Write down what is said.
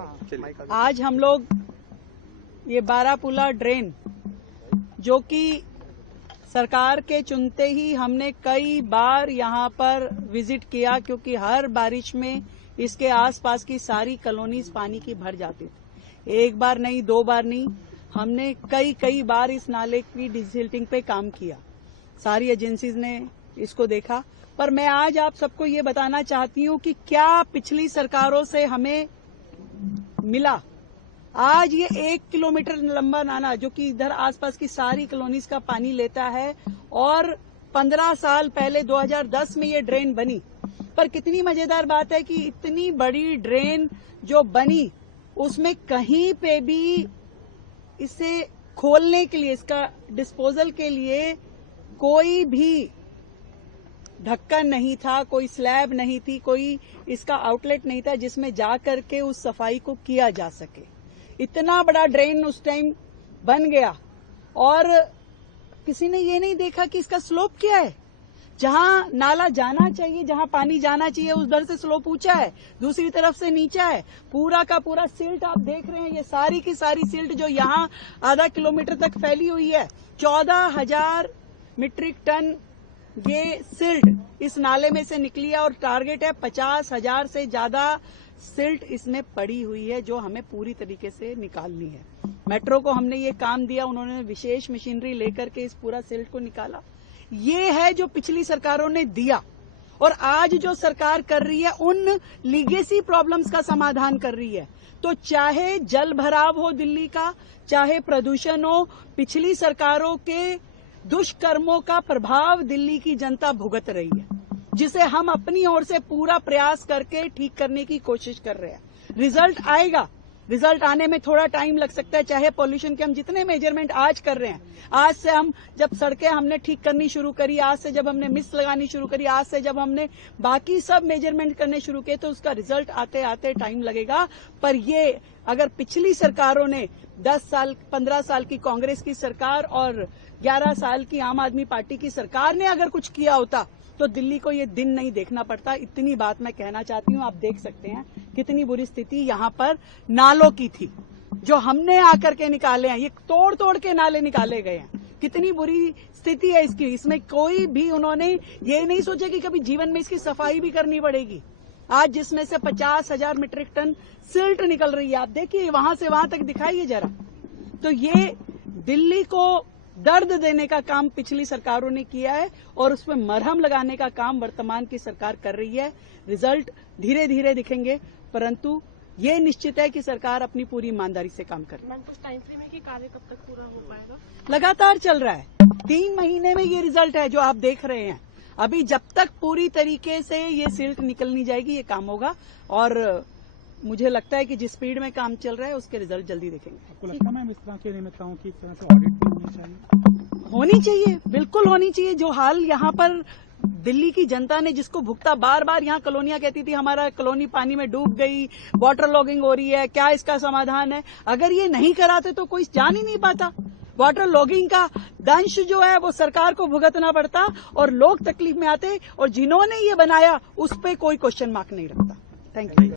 आज हम लोग ये बारापुला ड्रेन, जो कि सरकार के चुनते ही हमने कई बार यहाँ पर विजिट किया, क्योंकि हर बारिश में इसके आसपास की सारी कॉलोनीज पानी की भर जाती थी। एक बार नहीं, दो बार नहीं, हमने कई बार इस नाले की डिसिल्टिंग पे काम किया। सारी एजेंसीज ने इसको देखा। पर मैं आज आप सबको ये बताना चाहती हूँ कि क्या पिछली सरकारों से हमें मिला। आज ये 1 किलोमीटर लंबा नाला, जो कि इधर आसपास की सारी कॉलोनीज का पानी लेता है, और 15 साल पहले 2010 में ये ड्रेन बनी। पर कितनी मजेदार बात है कि इतनी बड़ी ड्रेन जो बनी, उसमें कहीं पे भी इसे खोलने के लिए, इसका डिस्पोजल के लिए कोई भी ढक्कन नहीं था, कोई स्लैब नहीं थी, कोई इसका आउटलेट नहीं था जिसमें जा करके उस सफाई को किया जा सके। इतना बड़ा ड्रेन उस टाइम बन गया और किसी ने ये नहीं देखा कि इसका स्लोप क्या है। जहां नाला जाना चाहिए, जहां पानी जाना चाहिए, उधर से स्लोप ऊंचा है, दूसरी तरफ से नीचा है। पूरा का पूरा सिल्ट आप देख रहे हैं, ये सारी की सारी सिल्ट जो यहाँ आधा किलोमीटर तक फैली हुई है। 14,000 मीट्रिक टन ये सिल्ट इस नाले में से निकली है, और टारगेट है 50,000 से ज्यादा सिल्ट इसमें पड़ी हुई है, जो हमें पूरी तरीके से निकालनी है। मेट्रो को हमने ये काम दिया, उन्होंने विशेष मशीनरी लेकर के इस पूरा सिल्ट को निकाला। ये है जो पिछली सरकारों ने दिया, और आज जो सरकार कर रही है उन लीगेसी प्रॉब्लम्स का समाधान कर रही है। तो चाहे जल भराव हो दिल्ली का, चाहे प्रदूषण हो, पिछली सरकारों के दुष्कर्मों का प्रभाव दिल्ली की जनता भुगत रही है, जिसे हम अपनी ओर से पूरा प्रयास करके ठीक करने की कोशिश कर रहे हैं। रिजल्ट आएगा, रिजल्ट आने में थोड़ा टाइम लग सकता है। चाहे पॉल्यूशन के हम जितने मेजरमेंट आज कर रहे हैं, आज से हम जब सड़कें हमने ठीक करनी शुरू करी, आज से जब हमने मिस लगानी शुरू करी, आज से जब हमने बाकी सब मेजरमेंट करने शुरू किए, तो उसका रिजल्ट आते आते टाइम लगेगा। पर ये अगर पिछली सरकारों ने 10 साल 15 साल की कांग्रेस की सरकार और 11 साल की आम आदमी पार्टी की सरकार ने अगर कुछ किया होता, तो दिल्ली को ये दिन नहीं देखना पड़ता। इतनी बात मैं कहना चाहती हूँ। आप देख सकते हैं कितनी बुरी स्थिति यहाँ पर नालों की थी, जो हमने आकर के निकाले हैं। ये तोड़ तोड़ के नाले निकाले गए हैं। कितनी बुरी स्थिति है इसकी। इसमें कोई भी उन्होंने ये नहीं सोचा कि कभी जीवन में इसकी सफाई भी करनी पड़ेगी। आज जिसमें से 50,000 मीट्रिक टन सिल्ट निकल रही है, आप देखिए वहां से वहां तक दिखाइए जरा। तो ये दिल्ली को दर्द देने का काम पिछली सरकारों ने किया है, और उसमें मरहम लगाने का काम वर्तमान की सरकार कर रही है। रिजल्ट धीरे धीरे दिखेंगे, परंतु ये निश्चित है कि सरकार अपनी पूरी ईमानदारी से काम कर रही है। कुछ टाइम फ्रेम है कि कार्य कब तक पूरा हो पाएगा? लगातार चल रहा है। 3 महीने में ये रिजल्ट है जो आप देख रहे हैं। अभी जब तक पूरी तरीके से ये सिल्ट निकलनी जाएगी, ये काम होगा। और मुझे लगता है कि जिस स्पीड में काम चल रहा है, उसके रिजल्ट जल्दी दिखेंगे। आपको लगता है मैम इस तरह के नियमितताओं की तरह से ऑडिट भी होनी चाहिए, बिल्कुल होनी चाहिए। जो हाल यहाँ पर दिल्ली की जनता ने जिसको भुगता, बार बार यहाँ कॉलोनियां कहती थी हमारा कॉलोनी पानी में डूब गई, वाटर लॉगिंग हो रही है, क्या इसका समाधान है? अगर ये नहीं कराते तो कोई जान ही नहीं पाता। वाटर लॉगिंग का दंश जो है वो सरकार को भुगतना पड़ता, और लोग तकलीफ में आते, और जिन्होंने ये बनाया उस पर कोई क्वेश्चन मार्क नहीं रखता। Thank you.